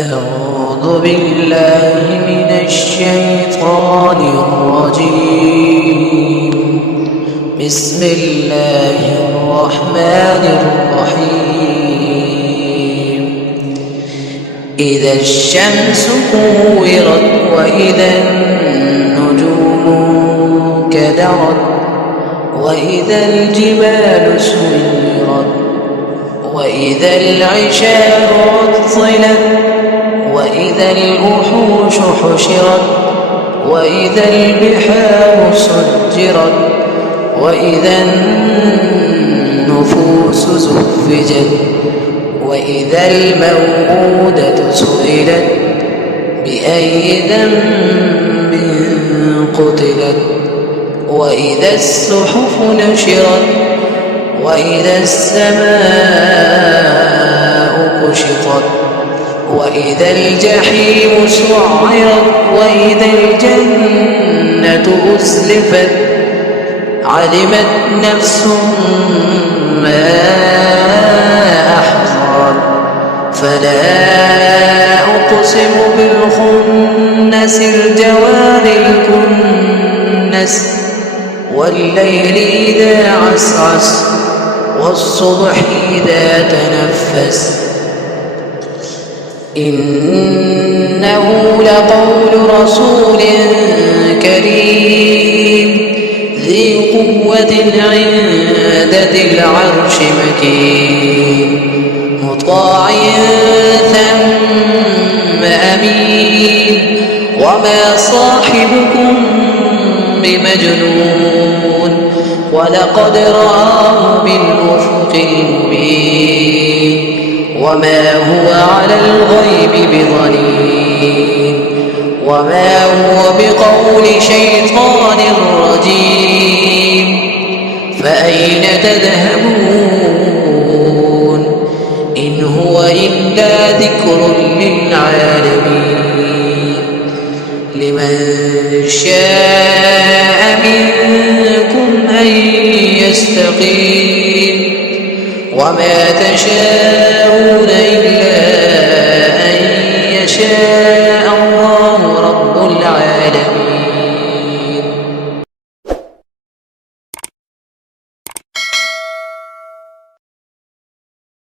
أعوذ بالله من الشيطان الرجيم. بسم الله الرحمن الرحيم. إذا الشمس كورت وإذا النجوم كدرت وإذا الجبال سيرت وإذا العشار عطلت وإذا الوحوش حشرت وإذا البحار سجرت وإذا النفوس زوجت وإذا الموءودة سئلت بأي ذنب قتلت وإذا الصحف نشرت وإذا السماء كشطت وإذا الجحيم سعرت وإذا الجنة أزلفت علمت نفس ما أحضرت فلا أقسم بالخنس الجوار الكنس والليل إذا عسعس والصبح إذا تنفس إنه لقول رسول كريم ذي قوة عند ذي العرش مكين مطاع ثم أمين وما صاحبكم بمجنون ولقد رآه بالأفق المبين وما هو على الغيب بضنين وما هو بقول شيطان رجيم فأين تذهبون إن هو إلا ذكر للعالمين لمن شاء منكم أن يستقيم وما تشاءون